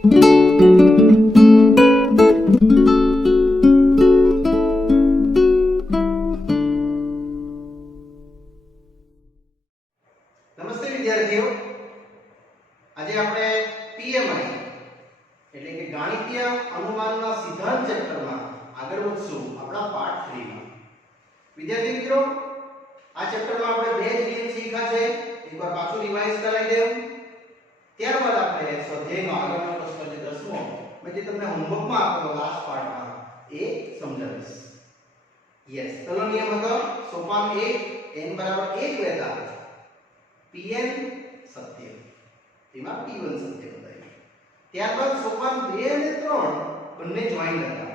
નમસ્તે વિદ્યાર્થીઓ, આજે આપણે પીએમઆઈ એટલે કે ગાણિતીય અનુમાનના સિદ્ધાંત ચેપ્ટરમાં આગળ વધશું આપણા પાઠ 3 માં. વિદ્યાર્થી મિત્રો, આ ચેપ્ટરમાં આપણે બે જ નિયમ શીખ્યા છે. એકવાર પાછું રિવાઇઝ કરાવી દેવું. ત્યારબાદ આપણે સ્વાધ્યાયનો આગળનો પ્રશ્ન જે 10મો મેં જે તમને હોમવર્કમાં આપેલો લાસ્ટ પાર્ટમાં એ સમજાવીશ. યસ, પહેલો નિયમ હતો સોપાન 1 n બરાબર 1 લેતા Pn સત્ય, તેમાં P1 સત્ય બતાવ્યું. ત્યારબાદ સોપાન 2 અને 3 બંને જોઈન હતા.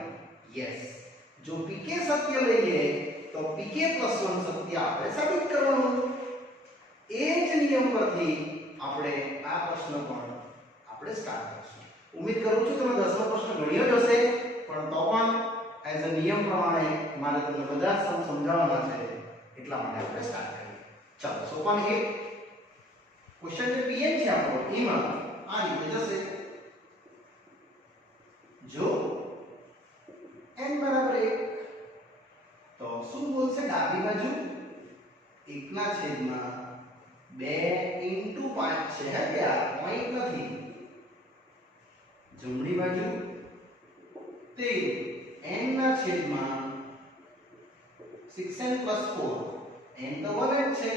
યસ, જો Pk સત્ય લઈએ તો Pk + 1 સત્ય આપણે સાબિત કરવાનું. એ જ નિયમ પરથી આપણે આ પ્રશ્ન પણ આપણે સ્ટાર્ટ કરીશું. ઉમ્મીદ કરું છું તમે 10મો પ્રશ્ન ગણ્યો જ હશે, પણ તો પણ એઝ અ નિયમ પ્રમાણે મારે તમને બધા સમજાવવાના છે, એટલા માટે આપણે સ્ટાર્ટ કરીએ. ચાલો, સોપાન 1 ક્વેશ્ચન જે Pn છે આપણો, એમાં આ રીતે જશે. જો n બરાબર 1 તો શું બોલશે? ડાબી બાજુ 1 ના છેદમાં 2 * 5 છે. હે કે આ પોઈન્ટ નથી. જમણી બાજુ તે n ના છેદમાં 6n + 4, n તો 1 જ છે,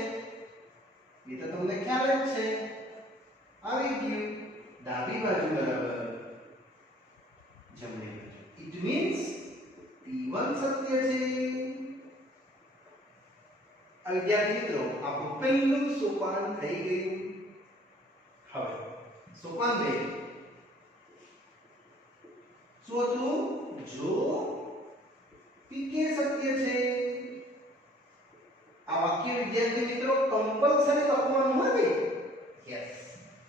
એ તો તમને ખ્યાલ જ છે. આવી ગયું. ડાબી બાજુ બરાબર જમણી બાજુ. ઇટ મીન્સ P1 સત્ય છે. આ વિદ્યાર્થી મિત્રો, આપણું પહેલું સોપાન થઈ ગયું. હવે સોપાન 2 શું હતું? જો Pk સત્ય છે. આ વાક્ય વિદ્યાર્થી મિત્રો કમ્પલસરી લખવાનું નથી. યસ,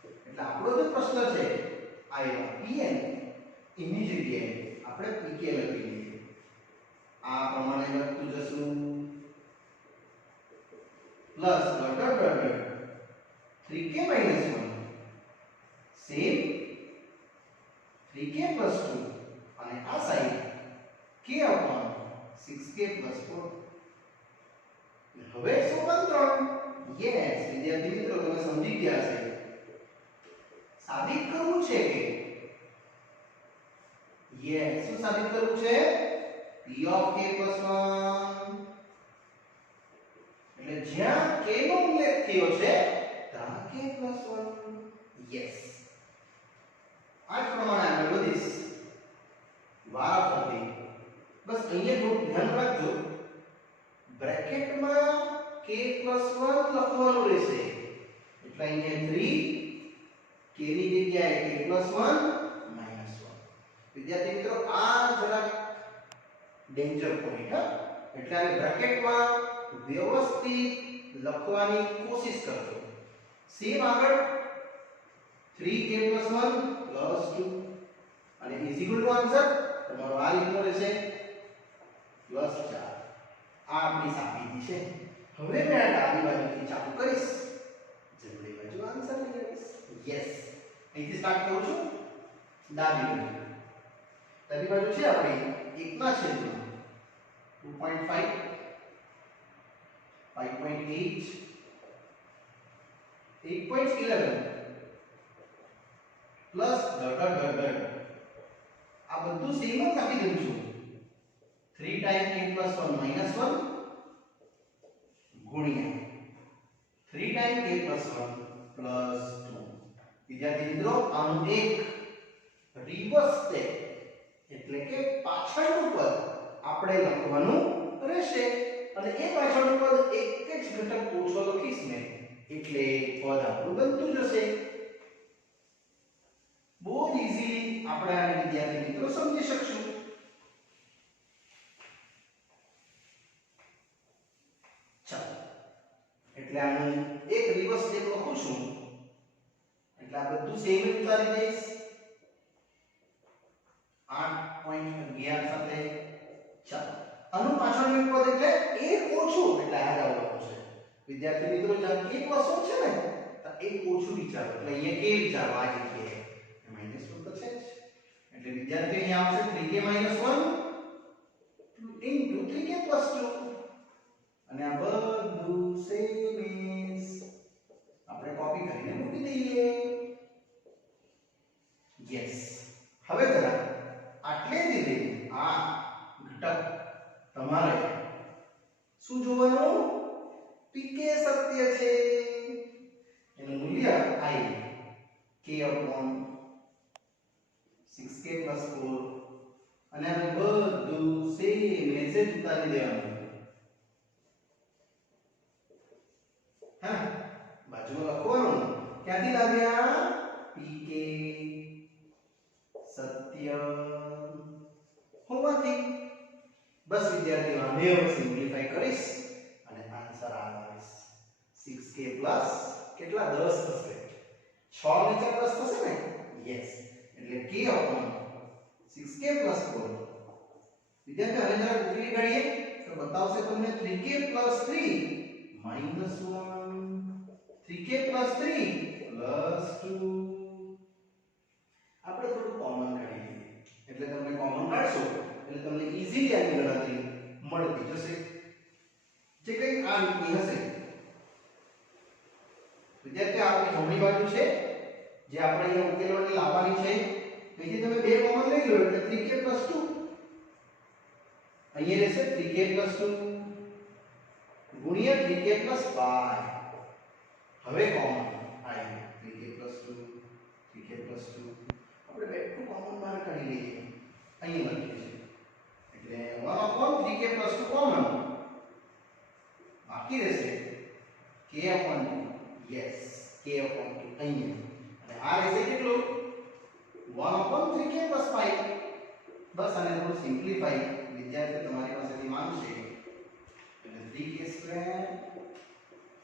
એટલે આપણો જે પ્રશ્ન છે આ Pn એની જગ્યાએ આપણે Pk લખી દઈએ. આ પ્રમાણે લખતું જશું. Plus dot dot dot 3k - 1 same 3k + 2 અને આ સાઈડ k / 6k + 4. હવે સોપાન 3. યસ વિદ્યાર્થી મિત્રો, તમે સમજી ગયા છે. સાબિત કરવું છે કે યસ, શું સાબિત કરવું છે? P of k + 1. એટલે જ્યાં k નો ઉલ્લેખ થયો છે ત્યાં k + 1. યસ, આ જ પ્રમાણે આગળ વધીશ વારાફરતી. બસ અહીંયા થોડું ધ્યાન રાખજો, બ્રેકેટમાં k + 1 લખવાનું રહેશે. એટલે અહીંયા 3 k ની જગ્યાએ k + 1 - 1. વિદ્યાર્થી મિત્રો, આ જરા ડેન્જર પોઈન્ટ. એટલે આ બ્રેકેટમાં વ્યવસ્થિત લખવાની કોશિશ કરજો. સેમ આગળ 3k + 1 + 2 અને ઇઝ ઇક્વલ ટુ આન્સર તમારો આ રીતનો રહેશે +4. આ આપણી સાબિતી છે. હવે મેં આ ડાબી બાજુથી ચાલુ કરીશ, જમણી બાજુ આન્સર લઈ આવીશ. યસ, અહીંથી સ્ટાર્ટ કરું છું. ડાબી બાજુ છે આપણી 1 ના છેદમાં 2.5 5.8 8.11 પ્લસ ડોટ ડોટ ડોટ. આ બધું સેમ જ લખી દઉં છું. 3 ટાઈમ k + 1 - 1 ગુણ્યા 3 ટાઈમ k + 1 + 2. વિદ્યાર્થી મિત્રો, આનું એક રિવર્સ સ્ટેપ એટલે કે પાછળનું પદ આપણે લખવાનું રહેશે. અને એ પાછળનું પદ એક જ ઘટક ઓછો લખીશ મેં, એટલે પદ આપણું બનતું જશે. બહુ જ ઈઝીલી આપણે આને વિદ્યાર્થી મિત્રો સમજી શકશું. ચાલો, એટલે આનું એક રિવર્સ સ્ટેપ લખું છું. એટલે આ બધું સેમ જ ઉતારી દઈશ 8.11 સાથે. ચાલો, આનું પાછળનું પદ એટલે એક ઓછું, એટલે આ જ આવવાનું છે. વિદ્યાર્થી મિત્રો, જ્યાં k + 1 છે ને, તો એક ઓછું વિચારો, એટલે અહીંયા k વિચારો. આ જગ્યાએ -1 તો છે. વિદ્યાર્થીઓ અહીં આવશે 3k - 1 into 3k plus 2 અને આ બધું સેમ ઇઝ આપણે કોપી કરીને મૂકી દઈએ. યસ. હવે જરા આટલે દીધે આ ઘટક તમારે શું જોવાનું? pk સત્ય છે. એનું મૂલ્ય I k upon 6k plus 4 અને આપણે બધું સેમ એઝ જ ઉતારી દેવાનું. હા, બાજુમાં લખવાનું ક્યાંથી લાવ્યા? pk સત્ય હોવાથી. બસ વિદ્યાર્થીઓ આને હવે સિમ્પ્લિફાઈ કરીશ અને આન્સર આવીશ 6k plus કેટલા 10 થશે. 6 નીચે પ્લસ થશે ને? યસ. એટલે k upon 6k plus 4. વિદ્યાર્થીઓ આને જરા ઉકેલી કાઢીએ તો બતાવશે તમને 3k plus 3 minus 1 3k plus 3 plus 2. આપણે થોડું કોમન કાઢી લઈએ એટલે તમને કોમન કાઢશો એટલે તમને ઈઝીલી આની ગણતરી મળતી જશે. જે કંઈ આ રીતની હશે. વિદ્યાર્થીઓ આપણી જમણી બાજુ છે જે આપણે અહીંયા ઉકેલવાની લાવવાની છે. અહીંથી તમે બે કોમન લઈ લો એટલે 3k plus 2 અહીંયા રહેશે 3k plus 2 ગુણ્યા 3k plus 5. હવે કોમન આવ્યું 3k plus 2 3k plus 2 આપણે બેઠું કોમન બહાર કાઢી લઈએ. અહીં લખીએ છીએ એટલે 1 upon 3k plus 2 કોમન બાકી રહેશે k upon 2. Yes, k upon 2 અહીંયા અને આ રહેશે કેટલું? 1 upon 3k plus 5. બસ આને થોડું સિમ્પ્લિફાઈ વિદ્યાર્થી તમારી પાસેથી માંગશે એટલે 3k square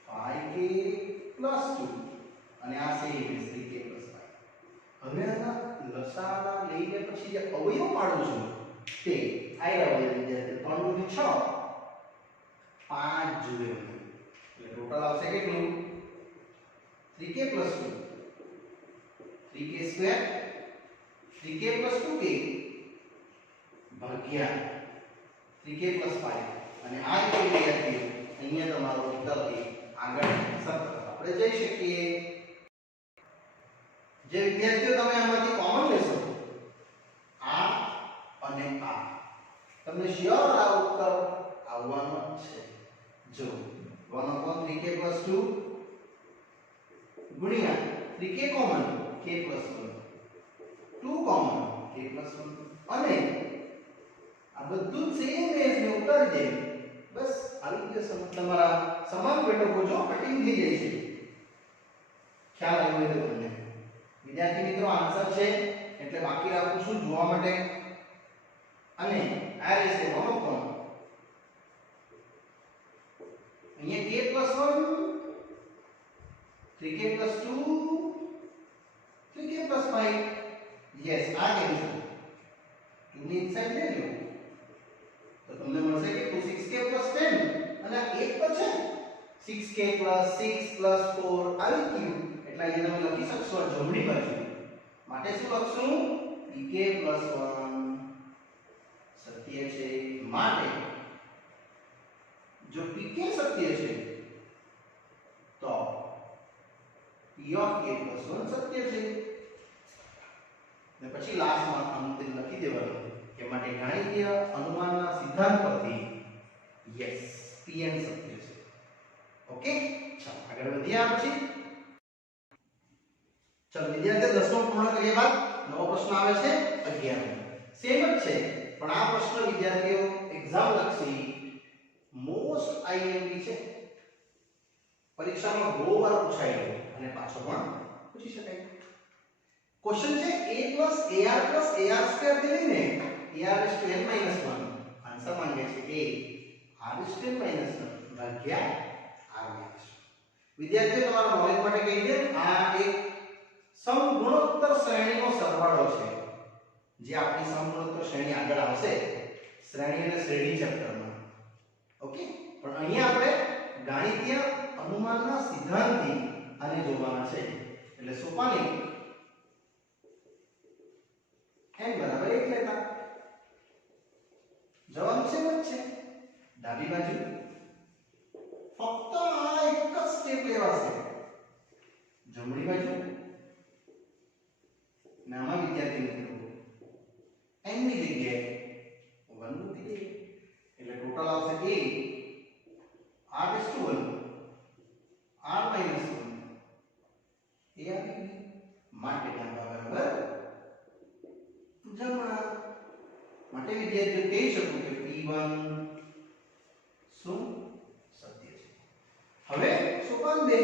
5k plus 2 અને આ સેમ ઇઝ 3k plus 5. હવે આના લસાઅના લઈને પછી જે અવયવ પાડું છું તે આયા અવયવ વિદ્યાર્થી 3 × 6 5 જોઈએ એટલે ટોટલ આવશે કેટલું? 3k plus 2 3k square 3k plus 2k ભાગ્યા 3k plus 5 અને આ રીતે વિદ્યાર્થીઓ અહીંયા તમારો વિકલ્પ આગળ સતત આપણે જઈ શકીએ. જે વિદ્યાર્થીઓ તમે આમાંથી કોમન લેશો આ અને આ તમને શ્યોર આ ઉત્તર આવવાનો છે. જો 1 upon 3k plus 2 ગુણ્યા 3k common k plus 1 2 common k plus 1 અને આ બધું સેમ એઝ ને ઉતારી દે. બસ આવી રીતે તમારા સમાન ઘટકો જો કટિંગ થઈ જાય છે. ખ્યાલ આવ્યો તો તમને વિદ્યાર્થી મિત્રો આન્સર છે એટલે બાકી રાખું છું જોવા માટે અને આ રહેશે 1 upon અહીંયા k plus 1 3k plus 2 3k plus 5. Yes, આ કેન્સલ 2 ની ઇનસાઇડ લઈ લો તો તમને મળશે કે 6k plus 10 અને આ 1 તો છે 6k plus 6 plus 4 આવી ગયું એટલે અહીંયા તમે લખી શકશો જમણી બાજુ માટે શું લખશું? pk plus 1 સત્ય છે. માટે જો pk સત્ય છે તો p of k plus 1 સત્ય છે. ને પછી લાસ્ટમાં અંતે લખી દેવાનું કે માટે ગાણિતીય અનુમાનના સિદ્ધાંત પરથી યસ pn સત્ય છે. ઓકે, ચાલો આગળ વધીએ. પછી ચાલો વિદ્યાર્થીઓ 10મો પૂર્ણ કર્યા બાદ નવો પ્રશ્ન આવે છે 11મો. સેમ જ છે પણ આ પ્રશ્ન વિદ્યાર્થીઓ એક્ઝામ લક્ષી મોસ્ટ IMP છે. પરીક્ષામાં બહુ વાર પૂછાય અને પાછો પણ પૂછી શકાય. ક્વેશ્ચન છે a plus ar square થી લઈને ar n minus 1 આન્સર માંગે છે a r n minus 1 ભાગ્યા r minus 1. વિદ્યાર્થીઓ તમારા નોલેજ માટે કહી દે આ એક સમગુણોત્તર શ્રેણીનો સરવાળો છે જે આપણી સમગુણોત્તર શ્રેણી આગળ આવશે શ્રેણી અને શ્રેણી ચેપ્ટરમાં. ઓકે, પણ અહીંયા આપણે ગાણિતીય અનુમાનના સિદ્ધાંતથી આને જોવાના છે એટલે સોપાની n બરાબર 1 લેતા જવાબ સેમ જ છે ડાબી બાજુ ફક્ત આ એક જ સ્ટેપ લેવાશે જમણી બાજુ નામાં વિદ્યાર્થી મિત્રો n ની જગ્યાએ 1 મૂકી દઈએ એટલે ટોટલ આવશે a r is to 1 r minus 1 એ આવી માટે ડાબા બરાબર જમણા માટે વિદ્યાર્થીઓ કહી શકું કે p1 શું સત્ય છે હવે સોપાન 2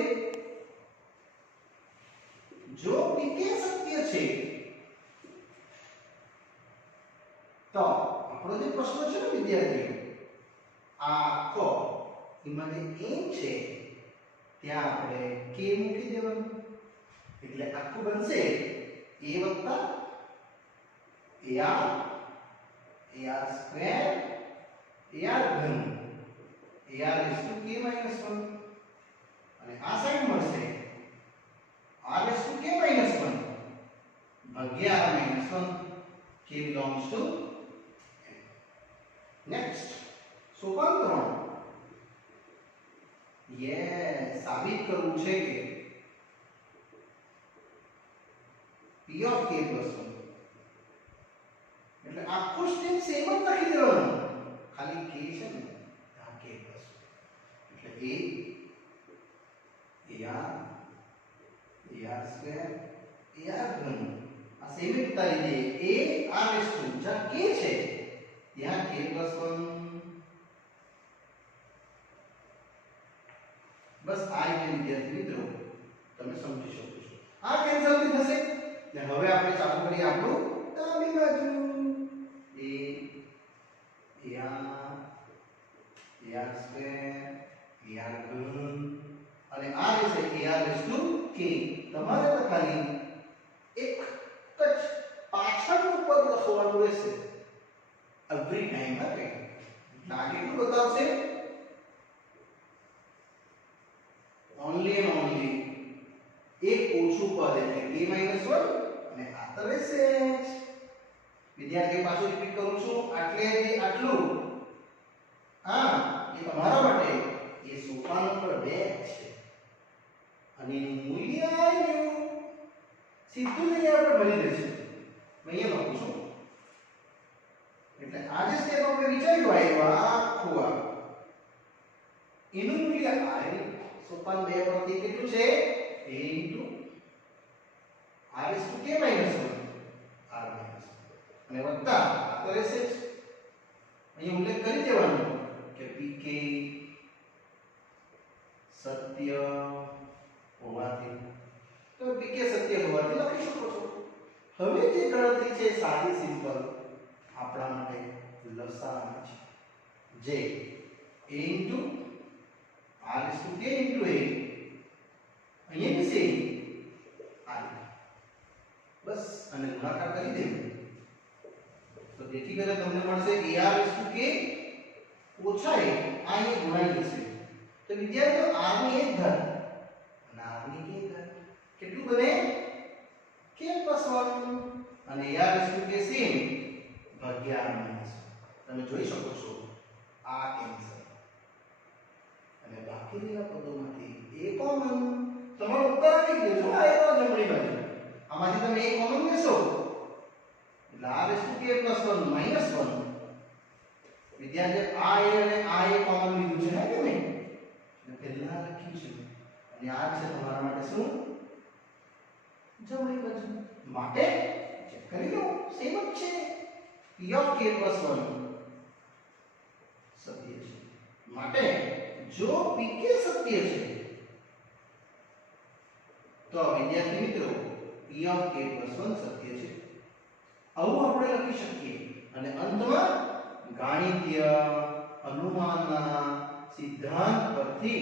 જો pk સત્ય છે તો આપણો જે પ્રશ્ન છે ને વિદ્યાર્થીઓ આ આખો એમાં જે n છે ત્યાં આપણે k મૂકી દેવાનું એટલે આખું બનશે a વત્તા ar ar સ્ક્વેર ar ઘન ar is to k minus 1 અને આ સાઈડ મળશે r is to k minus 1 ભાગ્યા r minus 1 k belongs to n next Sopan 3 yes સાબિત કરવું છે કે p of k plus 1 એટલે આખું સ્ટેપ સેમ જ લખી દેવાનું ખાલી k છે ને આ k plus 1 એટલે ar સ્ક્વેર ar ઘન આ સેમ જ ઉતારી દે a r is to જ્યાં k છે ત્યાં k plus 1 બસ આ રીતે વિદ્યાર્થી મિત્રો તમે સમજી શકો છો આ કેન્સલ થઈ જશે ને હવે આપણે ચાલુ કરીએ આપણું ડાબી બાજુ ar સ્ક્વેર ar ઘન અને આ રહેશે ar is to k તમારે તો ખાલી એક જ પાછળનું પદ લખવાનું રહેશે એવરી ટાઈમ ઓકે લાગે શું બતાવશે only and only એક ઓછું પદ એટલે k - 1 અને આ તો રહેશે વિદ્યાર્થીઓ પાછું રિપીટ કરું છું આટલેથી આટલું હા એ તમારા માટે એ સોપાન ઉપર 2 છે અને એનું મૂલ્ય આવ્યું સીધું જ અહીંયા આપણે ભરી દઈશું અહીંયા લખું છું એટલે આ જે સ્ટેપ આપણે વિચાર્યું આવ્યું આખું આ એનું મૂલ્ય આવ્યું સોપાન 2 પરથી કેટલું છે a into r is to k minus 1 r minus 1 અને વત્તા આ તો રહેશે જ અહીં ઉલ્લેખ કરી દેવાનો કે pk સત્ય હોવાથી તો pk સત્ય હોવાથી લખી શકો છો હવે જે ગણતરી છે સાદી સિમ્પલ આપણા માટે લસાઅ છે જે a into r is to k into a અહીંયા બી સેમ r બસ અને ગુણાકાર કરી દેવું તો જેથી કરીને તમને મળશે ar is to k ઓછા a આ અહીંયા ગુણાઈ જશે તો વિદ્યાર્થીઓ r ની 1 ઘાત અને r ની 2 ઘાત કેટલું બને k plus 1 અને ar is to k same ભાગ્યા r minus 1 તમે જોઈ શકો છો આ કેન્સલ અને બાકીના પદોમાંથી a કોમન તમારો ઉત્તર આવી ગયો જો આ એક જમણી બાજુ આમાંથી તમે a કોમન લેશો એટલે r is to k plus 1 minus 1 વિદ્યાર્થી આ a અને આ a કોમન લીધું છે કે નહીં એટલે પહેલા લખ્યું છે અને આ છે તમારા માટે શું જમણી બાજુ માટે ચેક કરી લો સેમ જ છે p of k plus 1 સત્ય છે માટે જો pk સત્ય છે તો વિદ્યાર્થી મિત્રો p of k plus 1 સત્ય છે આવું આપણે લખી શકીએ અને અંતમાં ગાણિતીય અનુમાનના સિદ્ધાંત પરથી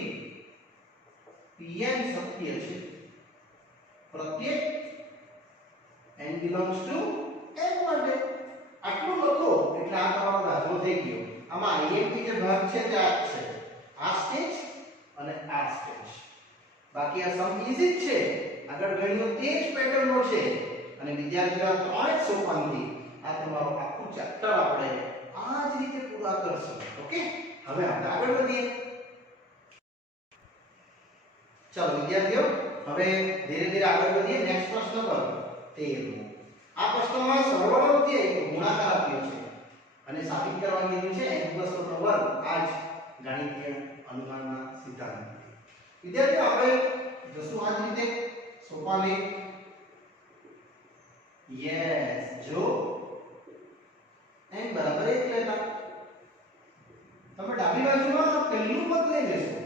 pn સત્ય છે પ્રત્યેક n belongs to n માટે આટલું લખો એટલે આ તમારો દાખલો થઈ ગયો આમાં imp જે ભાગ છે તે આ છે આ સ્ટેજ અને આ સ્ટેજ બાકી આ સમ ઈઝી જ છે આગળ ગણ્યો તે જ પેટર્નનો છે અને વિદ્યાર્થીઓ આ ત્રણ જ સોપાનથી તમારું આખું ચેપ્ટર આપણે આ જ રીતે પૂરા કરશું. ઓકે, હવે આપણે આગળ વધીએ. ચાલો વિદ્યાર્થીઓ, હવે ધીરે ધીરે આગળ વધીએ. નેક્સ્ટ પ્રશ્ન પર 13. આ પ્રશ્નમાં સરવાળો નથી આપ્યો, ગુણાકાર આપ્યો છે અને સાબિત કરવા કીધું છે n + 1 નો વર્ગ. આ જ ગાણિતીય અનુમાનના સિદ્ધાંત. વિદ્યાર્થીઓ, આપણે જશું આ જ રીતે સોપાન 1. યસ, જો n બરાબર 1 લેતા તમે ડાબી બાજુમાં પહેલું પદ લઈ લેશો.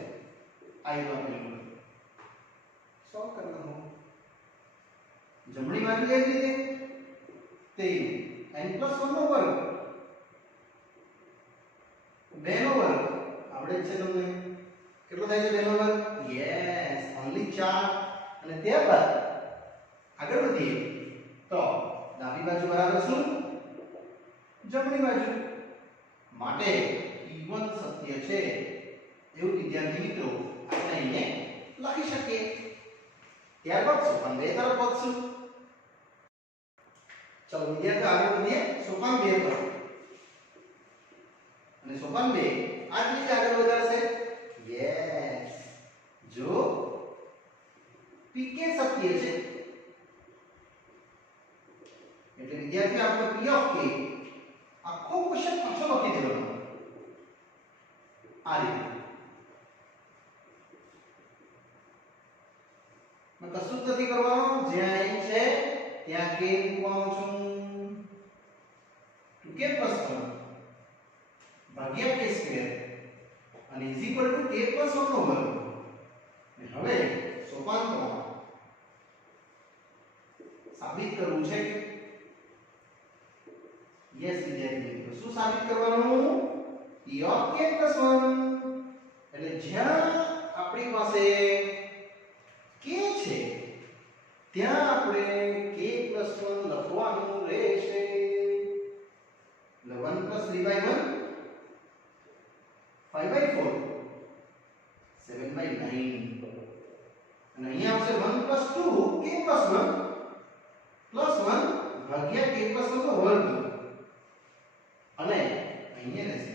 આઈવા પહેલું સોલ્વ કરી દો. જમણી બાજુ એ જ રીતે તે n + 1 નો વર્ગ 2 નો વર્ગ આવડે છે તમને. કેટલો થાય છે 2 નો વર્ગ? Yes, only 4. અને ત્યારબાદ આગળ વધીએ તો ડાબી બાજુ બરાબર શું? જમણી બાજુ. માટે e1 સત્ય છે એવું વિદ્યાર્થી મિત્રો આપણે અહીંયા લખી શકીએ. ત્યારબાદ સોપાન 2 તરફ વધશું. ચલો વિદ્યાર્થીઓ, આગળ વધીએ સોપાન 2 પર. અને સોપાન 2 આ જ રીતે આગળ વધારશે. યસ, જો pk સત્ય છે એટલે વિદ્યાર્થી આપણે p ઓફ k આખો ક્વેશ્ચન પાછો લખી દેવાનો આ રીતે. મેં કશું જ નથી કરવાનું. જ્યાં n છે ત્યાં k મૂકવાનું છું. 2k + 1 ભાગ્યા k સ્ક્વેર અને ઇઝ ઇક્વલ ટુ k + 1 નો વર્ગ. અને હવે સોપાન 3 સાબિત કરવું છે. યસ વિદ્યાર્થી મિત્રો, શું સાબિત કરવાનું? p of k + 1. એટલે જ્યાં આપણી પાસે k છે ત્યાં આપણે k + 1 લખવાનું રહેશે. એટલે 1 + 3/1 5/4 7/9. અને અહીંયા આવશે 1 + 2 k + 1 +1 ભાગ્યા k + 1 નો વર્ગ. અને અહીંયા રહેશે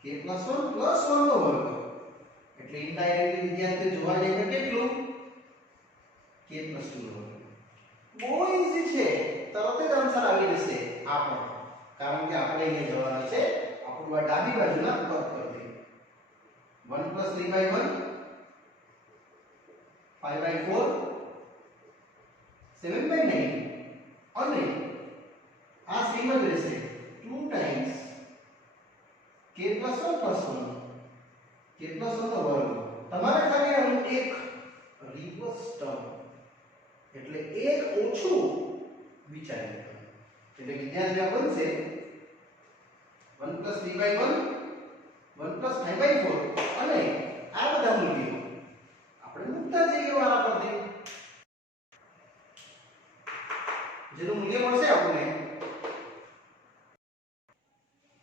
k + 1 + 1 નો વર્ગ. એટલે ઇનડાયરેક્ટલી વિદ્યાર્થી જોવા જઈએ તો કેટલું? k + 2 નો વર્ગ. બહુ ઈઝી છે, તરત જ આન્સર આવી જશે. આ પણ કારણ કે આપણે અહીંયા જવાના છે આપણું આ ડાબી બાજુના પદ પર. 1 + 3/1 5/4 7/9. અને આ સેમ જ રહેશે 2 ટાઈમ્સ k + 1 + 1 k + 1 નો વર્ગ. તમારે ખાલી આનું એક રિવર્સ ટર્મ એટલે એક ઓછું વિચારી લેવાનું. એટલે વિદ્યાર્થી આ બનશે 1 + 3/1 1 + 5/4 અને આ બધા મૂલ્યો આપણે મૂકતા જઈએ વારા પરથી. જેનું મૂલ્ય મળશે આપણને.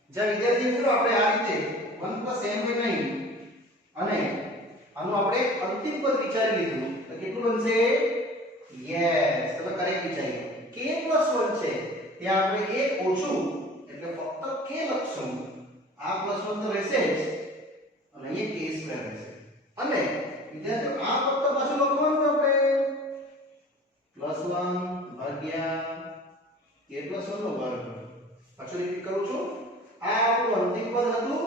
જ્યાં વિદ્યાર્થી મિત્રો આપણે આ રીતે 1 + m/9 અને આનું આપણે અંતિમ પદ વિચારી લીધું તો કેટલું બનશે? યસ, તમે કરેક્ટ વિચાર્યું. k + 1 છે ત્યાં આપણે એક ઓછું એટલે ફક્ત k લખશું. આ +1 તો રહેશે જ અને અહીંયા k² રહેશે. અને વિદ્યાર્થીઓ આ ફક્ત પાછું લખવાનું આપણે +1 ભાગ્યા k + 1 નો વર્ગ. પાછું રિપીટ કરું છું. આ આપણું અંતિમ પદ હતું.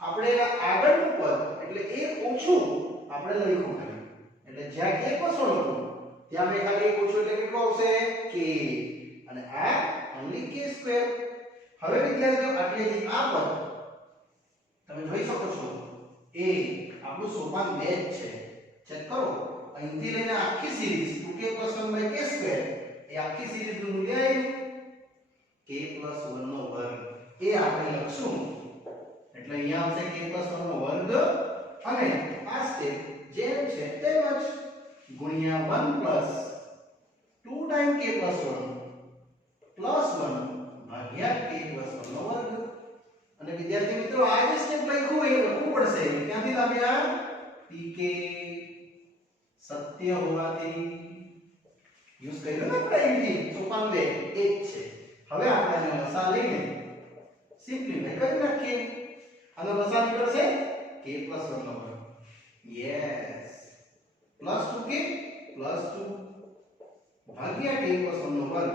આપણે આગળનું પદ એટલે એક ઓછું આપણે લખ્યું ખાલી. એટલે જ્યાં k + 1 હતું ત્યાં મેં ખાલી એક ઓછું એટલે કેટલું આવશે? k. અને આ ઓન્લી k². હવે વિદ્યાર્થીઓ આટલેથી આ પદ તમે જોઈ શકો છો એ આપણું સોપાન 2 જ છે. ચેક કરો, અહીંથી લઈને આખી સિરીઝ 2k + 1/k² એ આખી સિરીઝનું મૂલ્ય આવ્યું k + 1 નો વર્ગ. એ આપણે લખશું. એટલે અહીંયા આવશે k + 1 નો વર્ગ અને આ સ્ટેપ જેમ છે તેમ જ ગુણ્યા 1 + 2 ટાઈમ k + 1 +1 ભાગ્યા k + 1 નો વર્ગ. અને વિદ્યાર્થી મિત્રો આ જે સ્ટેપ લખ્યું એ લખવું પડશે. ક્યાંથી લાવ્યા? pk સત્ય હોવાથી યુઝ કર્યો ને આપણે અહીંથી સોપાન 2 એક છે. હવે આપણે આને લસા લઈને સિમ્પ્લિફાઈ કરી નાખીએ. આનો લસા નીકળશે k + 1 નો વર્ગ. યસ, +2k +2 ભાગ્યા k + 1 નો વર્ગ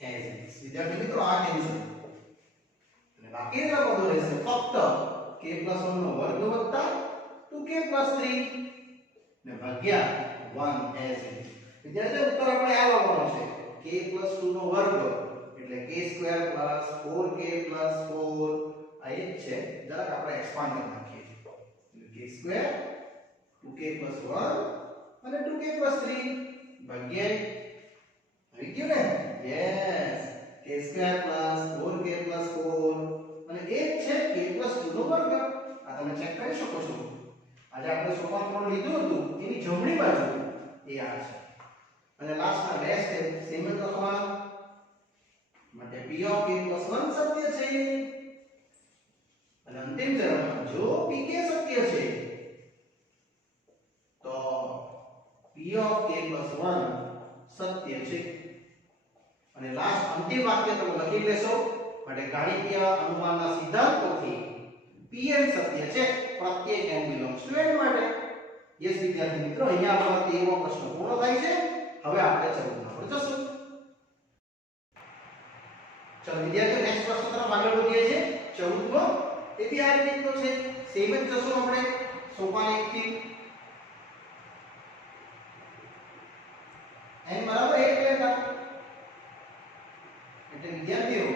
એઝ ઇટ ઇઝ. વિદ્યાર્થી મિત્રો આ કેન્સલ અને બાકી રહેલા પદો રહેશે ફક્ત k + 1 નો વર્ગ વત્તા 2k + 3 ને ભાગ્યા 1 એઝ ઇટ ઇઝ. વિદ્યાર્થી ઉત્તર આપણે આ લાવવાનો છે k + 2 નો વર્ગ એટલે k² + 4k + 4 આ એક છે. જરાક આપણે એક્સપાન્ડ કરી નાખીએ k² 2k + 1 અને 2k + 3 ભાગ્યા આવી ગયું ને. યસ, k² + 4k + 4 અને એક છે k + 2 નો વર્ગ. આ તમે ચેક કરી શકો છો. આજે આપણે સોપાન 3 લીધું હતું એની જમણી બાજુ એ આ છે અને લાસ્ટના બે સ્ટેપ સેમ જ લખવાના માટે p ઓફ k + 1 સત્ય છે અને અંતિમ ચરણમાં જો pk સત્ય છે તો p ઓફ k + 1 સત્ય છે. અને લાસ્ટ અંતિમ વાક્ય તમે લખી લેશો માટે ગાણિતીય અનુમાનના સિદ્ધાંતોથી pn સત્ય છે પ્રત્યેક n બિલોંગ્સ ટુ n માટે. યસ વિદ્યાર્થી મિત્રો, અહીંયા આપણો 13મો પ્રશ્ન પૂર્ણ થાય છે. હવે આપણે 14મા પર જશું. ચલો વિદ્યાર્થીઓ, નેક્સ્ટ પ્રશ્ન તરફ આગળ વધીએ છીએ. 14મો એ બી આ રીતનો છે. સેમ જ જશું આપણે સોપાન 1 થી n બરાબર 1 લેતા. એટલે વિદ્યાર્થીઓ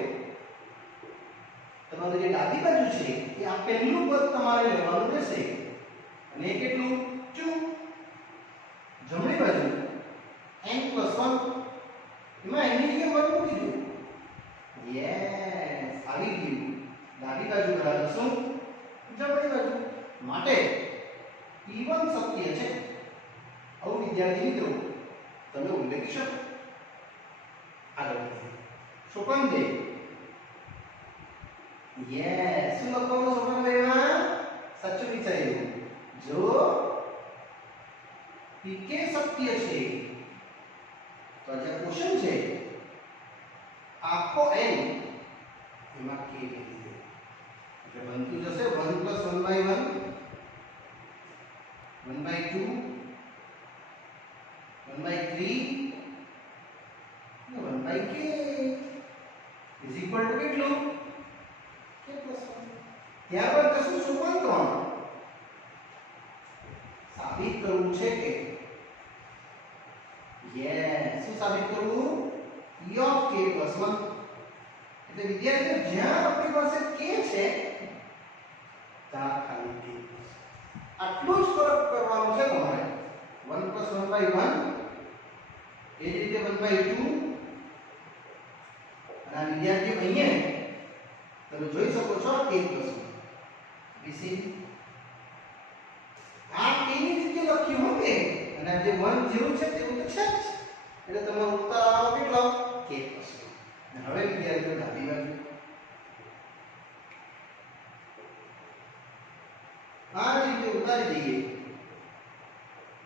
તમારી જે ડાબી બાજુ છે એ આ પહેલું પદ તમારે લેવાનું રહેશે અને એ કેટલું 2. જમણી બાજુ n + 1 એમાં n ની જગ્યાએ 1 મૂકી દો. યસ, આવી ગયું. ડાબી બાજુ બરાબર શું જમણી બાજુ માટે p1 સત્ય છે. આવું વિદ્યાર્થી મિત્રો તમે ઉલ્લેખી શકો. આગળ વધીએ. સોપાન 2. યસ, શું લખવાનું સોપાન 2 માં? સાચું વિચાર્યું. જો pk સત્ય છે તો આ જે ક્વેશ્ચન છે આખો n એમાં k લખી દો એટલે બનતું જશે 1 + 1/1 1/2 1/3 1/k ઇઝ ઇક્વલ ટુ કેટલું k + 1. ત્યારબાદ કશું સોપાન 3 સાબિત કરવું છે કે યસ, શું સાબિત કરવું? p of k + 1. એટલે વિદ્યાર્થીઓ જ્યાં આપણી પાસે k છે ત્યાં ખાલી k. આટલું જ ફરક કરવાનું છે તમારે. 1 + 1/1 એ જ રીતે 1/2 અને આ વિદ્યાર્થીઓ અહીંયા તમે જોઈ શકો છો k + 1 બીસી આ k ની જગ્યાએ લખ્યું હોય અને આ જે 1 જેવું છે તેવું તો છે જ. એટલે તમારો ઉત્તર આવવાનો કેટલો k + 1. અને હવે વિદ્યાર્થીઓ ડાબી બાજુ આ રીતે ઉતારી દઈએ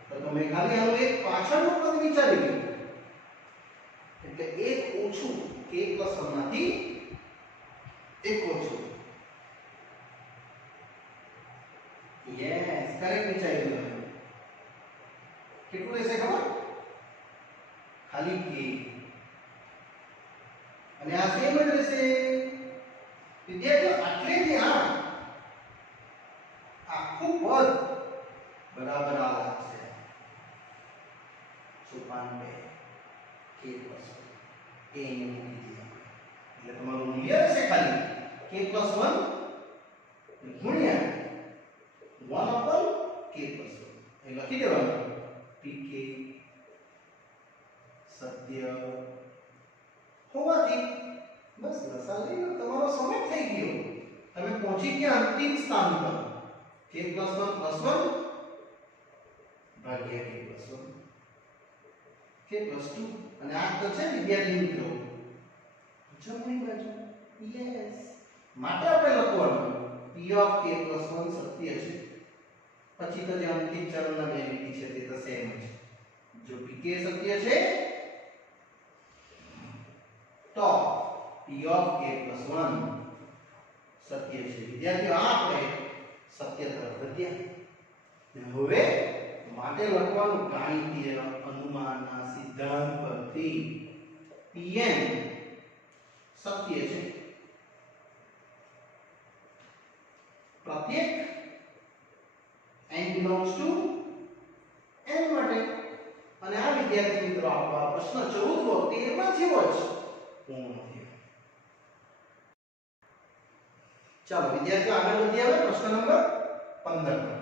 તો તમે ખાલી આનું એક પાછળનું પદ વિચારી લો એટલે એક ઓછું k + 1 માંથી એક ઓછું. યસ, કરેક્ટ વિચારી લો. કેટલું રહેશે ખબર? ખાલી k અને આ સેમ જ રહેશે. વિદ્યાર્થીઓ આટલેથી આ આખું પદ બરાબર આ લાગશે. સોપાન 2 k + 1 એ ને મૂકી દીધું એટલે તમારું મૂલ્ય રહેશે ખાલી k + 1 ગુણ્યા 1/k + 1. એ લખી દેવાનું pk સત્ય હોવાથી બસ લસા લઈ લો. તમારો સમય થઈ ગયો. તમે પહોંચી ગયા અંતિમ સ્થાન પર. k + 1 + 1 ભાગ્યા k + 1 k + 2 અને આ તો છે વિદ્યાર્થી મિત્રો જમણી બાજુ. યસ, માટે આપણે લખવાનું p ઓફ k + 1 સત્ય છે. પછી તો જે અંતિમ ચરણના બે લીટી છે તે તો સેમ છે. જો pk સત્ય છે તો p of k plus 1 સત્ય છે વિદ્યાર્થીઓ આ આપણે સત્ય તરફ વધ્યા ને હવે માટે લખવાનું ગાણિતીય અનુમાનના સિદ્ધાંત પરથી pn સત્ય છે પ્રત્યેક n belongs to n માટે અને આ વિદ્યાર્થી મિત્રો આપણો પ્રશ્ન 14 માં જેવો જ પૂર્ણ થયો ચાલો વિદ્યાર્થીઓ આગળ વધીએ હવે પ્રશ્ન નંબર 15 પર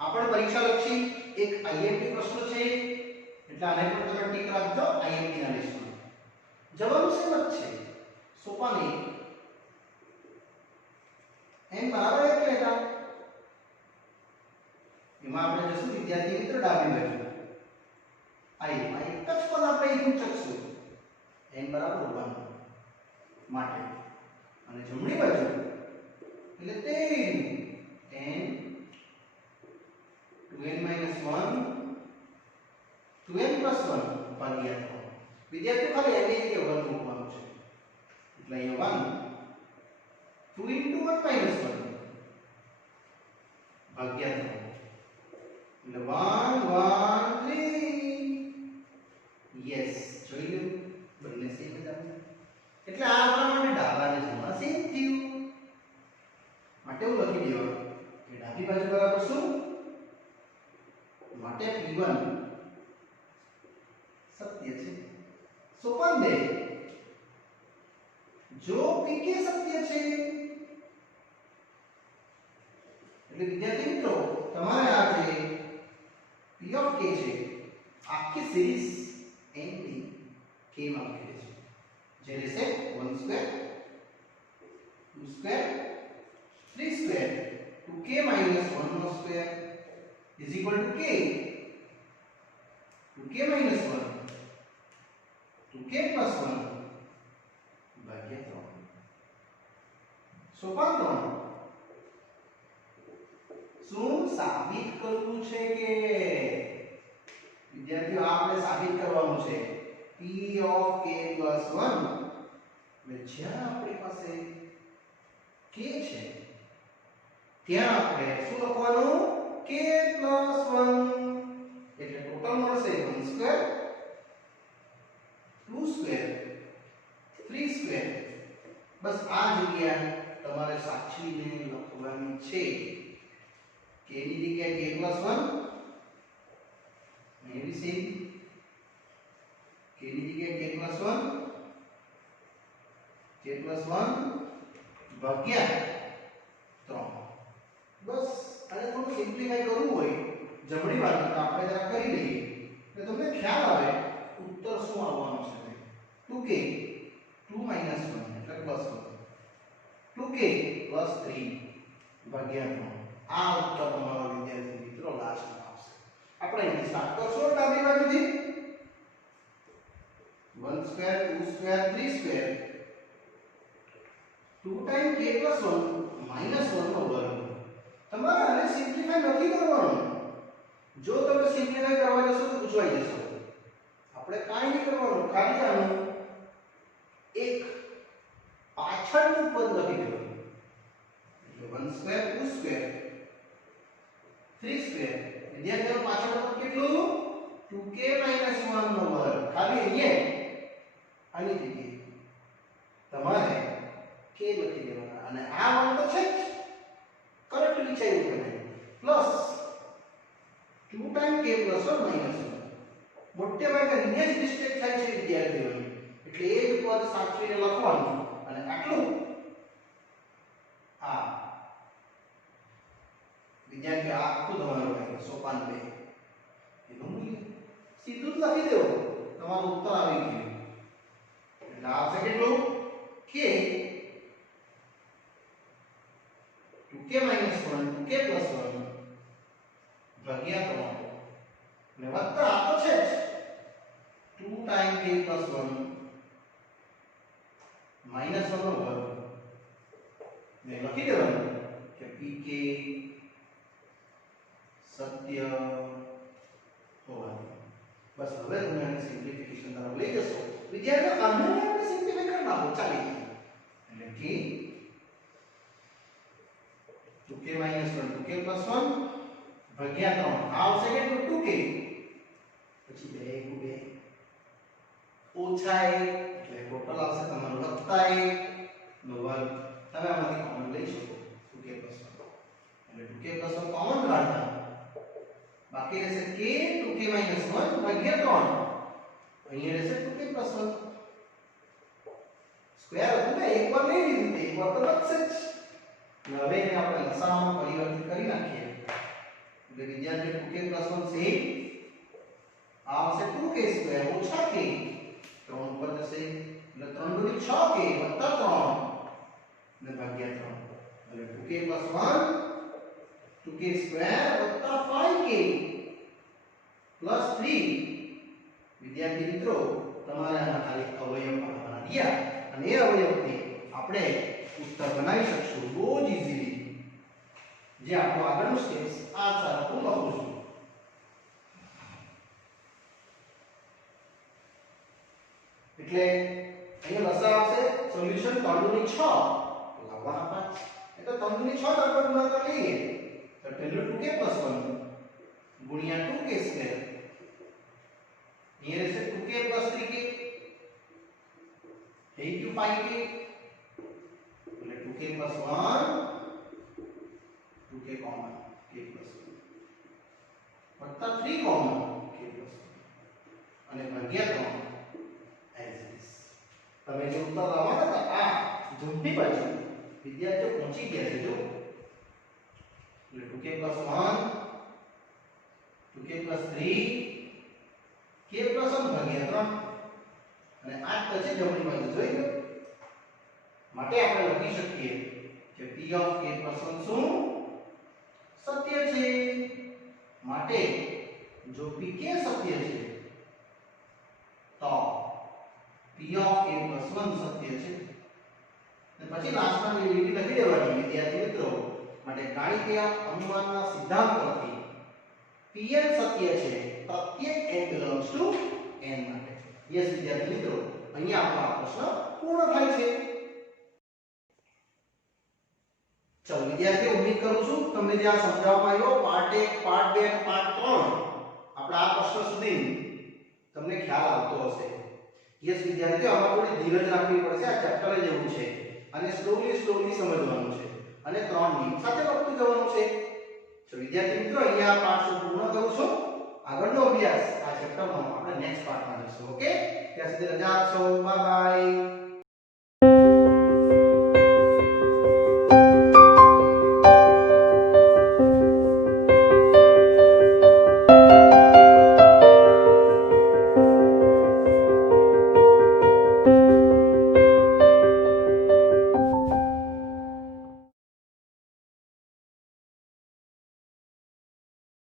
આપણે પરીક્ષા લક્ષી એક આઈએમપી પ્રશ્ન છે એટલે આને પણ તમે ટીક રાખજો આઈએમપી ના લિસ્ટમાં જવાબ સેમ જ છે સોપાની n બરાબર 1 લેતા એમાં આપણે જશું વિદ્યાર્થી મિત્ર ડાબી બાજુ આઈ એક જ પદ આપણે અહીં ચકશું n બરાબર 1 માટે અને જમણી બાજુ એટલે 10 2n 1 2n plus 1 ભાગ્યા 3 વિદ્યાર્થીઓ ખાલી n ની જગ્યાએ 1 મૂકવાનું છે એટલે અહીંયા 1 2 into 1 minus 1 ભાગ્યા 3 એટલે 1 1 3 યસ જોઈ લો બંને સેમ જ આવે એટલે આ આપણા માટે ડાબા અને જમણા સેમ થયું માટે હું લખી દેવાનું કે ડાબી બાજુ બરાબર શું માટે p1 સત્ય છે સોપાન 2 જો pk સત્ય છે એટલે વિદ્યાર્થી મિત્રો તમારે આ જે p of k છે આખી સિરીઝ n ની k માં લખી છે જે રહેશે 1 square 2 square 3 square 2k minus 1 નો square is equal to k 2k minus 1 2k plus 1 ભાગ્યા 3 સોપાન 3 શું સાબિત કરવું છે કે વિદ્યાર્થીઓ આપણે સાબિત કરવાનું છે p of k plus 1 એટલે જ્યાં આપણી પાસે k છે ત્યાં આપણે શું લખવાનું k plus 1 એટલે ટોટલ મળશે 1 સ્ક્વેર 2 સ્ક્વેર 3 સ્ક્વેર બસ આ જગ્યા તમારે સાચવીને લખવાની છે k ની જગ્યાએ k plus 1 અહીં બી સેમ k ની જગ્યાએ k plus 1 ભાગ્યા 3 બસ આને થોડું સિમ્પ્લિફાઈ કરવું હોય જમણી બાજુ તો આપણે જરા કરી લઈએ એટલે તમને ખ્યાલ આવે ઉત્તર શું આવવાનો છે 2k 2 minus 1 એટલે પ્લસ 1 2k plus 3 ભાગ્યા 3 આ ઉત્તર તમારો વિદ્યાર્થી મિત્રો લાસ્ટમાં આવશે આપણે અહીં સ્ટાર્ટ કરશું ડાબી બાજુથી 1 square 2 square 3 square 2 times k plus 1 minus 1 નો વર્ગ તમારે આને સિમ્પ્લિફાઈ નથી કરવાનું જો તમે સિમ્પ્લિફાઈ કરવા જશો તો પૂછવાઈ જશો આપણે કાંઈ નહીં કરવાનું ખાલી આનું એક પાછળનું પદ લખી દેવાનું એટલે 1 સ્ક્વેર 2 સ્ક્વેર 3 સ્ક્વેર વિદ્યાર્થીઓ પાછળનું પદ કેટલું 2k minus 1 નો વર્ગ ખાલી અહીંયા આની જગ્યાએ તમારે k લખી દેવાના અને આ 1 તો છે જ કરેક્ટ વિચાર્યું કે નહીં plus 2 times k plus 1 minus 1 મોટે ભાગે અહીંયા જ મિસ્ટેક થાય છે વિદ્યાર્થીઓની એટલે એ જ પદ સાચવીને લખવાનું અને આટલું આ વિદ્યાર્થીઓ આખું તમારું હોય સોપાન 2 એનું મૂલ્ય સીધું જ લખી દેવો તમારો ઉત્તર આવી ગયો એટલે આવશે કેટલું k 2k minus 1 2k plus 1 ભાગ્યા 3 ને વત્તા આ તો છે જ 2 times k plus 1 minus 1 નો વર્ગ ને લખી દેવાનું કે pk સત્ય હોવાનું બસ હવે તમે આને સિમ્પ્લિફિકેશન તરફ લઈ જશો વિદ્યાર્થીઓ આને આપણે સિમ્પ્લિફાઈ કરી નાખો ચાલી 2k minus 1 2k plus 1 ભાગ્યા 3 આ આવશે કેટલું 2k પછી 2 ઓછા 1 એટલે ટોટલ આવશે તમારું વત્તા 1 નો વર્ગ તમે આમાંથી કોમન લઈ શકો 2k plus 1 એટલે 2k plus 1 કોમન કાઢતા બાકી રહેશે k 2k minus 1 ભાગ્યા 3 અહીંયા રહેશે 2k plus 1 સ્ક્વેર હતું ને એક વાર લઈ લીધું તે એક વાર તો બચશે જ હવે એને આપણે લસાઅમાં પરિવર્તિત કરી નાખીએ એટલે વિદ્યાર્થી 2k plus 1 છે આ આવશે 2k સ્ક્વેર ઓછા k 3 ઉપર જશે એટલે 3 દુની 6k વત્તા 3 ને ભાગ્યા 3 એટલે 2k plus 1 2k સ્ક્વેર વત્તા 5k plus 3 વિદ્યાર્થી મિત્રો તમારે આના ખાલી અવયવ પાડવાના રહ્યા અને એ અવયવથી આપણે ઉત્તર બનાવી શકશું બહુ જ ઈઝીલી જે આપણો આગળનું સ્ટેપ્સ આ સારા હું લખું છું એટલે અહીંયા લસા આવશે સોલ્યુશન 3 દુની 6 લાવવાના 5 એટલે 3 દુની 6 આપણે ગુણાકાર લઈએ તો પહેલું 2k plus 1 ગુણ્યા 2k square here is 2k plus 3k થઈ ગયું 5k એટલે 2k plus 1 2k common k plus 1 વત્તા 3 કોમન k plus 1 અને ભાગ્યા 3 as is તમે જે ઉત્તર લાવવાના હતા આ જમણી બાજુ વિદ્યાર્થીઓ પહોંચી ગયા છે જો એટલે 2k plus 1 2k plus 3 k plus 1 ભાગ્યા 3 અને આ તો છે જમણી બાજુ જોઈ લો માટે આપણે લખી શકીએ કે p of k plus 1 શું સત્ય છે માટે જો pk સત્ય છે તો p of k plus 1 સત્ય છે અને પછી લાસ્ટમાં જે લીટી લખી દેવાની વિદ્યાર્થી મિત્રો માટે ગાણિતીય અનુમાનના સિદ્ધાંત પરથી pn સત્ય છે પ્રત્યેક n belongs to n માટે યસ વિદ્યાર્થી મિત્રો અહીંયા આપણો આ પ્રશ્ન પૂર્ણ થાય છે ચલો વિદ્યાર્થીઓ ઉમ્મીદ કરું છું તમને જે આ સમજાવવામાં આવ્યો પાર્ટ 1 પાર્ટ 2 અને પાર્ટ 3 આપણા આ પ્રશ્ન સુધી તમને ખ્યાલ આવતો હશે યસ વિદ્યાર્થીઓ આમાં થોડી ધીરજ રાખવી પડશે આ ચેપ્ટર જ એવું છે અને સ્લોલી સમજવાનું છે અને 3 મિનિટ સાથે લખતું જવાનું છે તો વિદ્યાર્થી મિત્રો અહીંયા આ પાઠ પૂર્ણ કરું છું આગળનો અભ્યાસ આ ચેપ્ટરનો આપણે નેક્સ્ટ પાર્ટમાં જોઈશું ઓકે ત્યાં સુધી રજા આપશો બાય બાય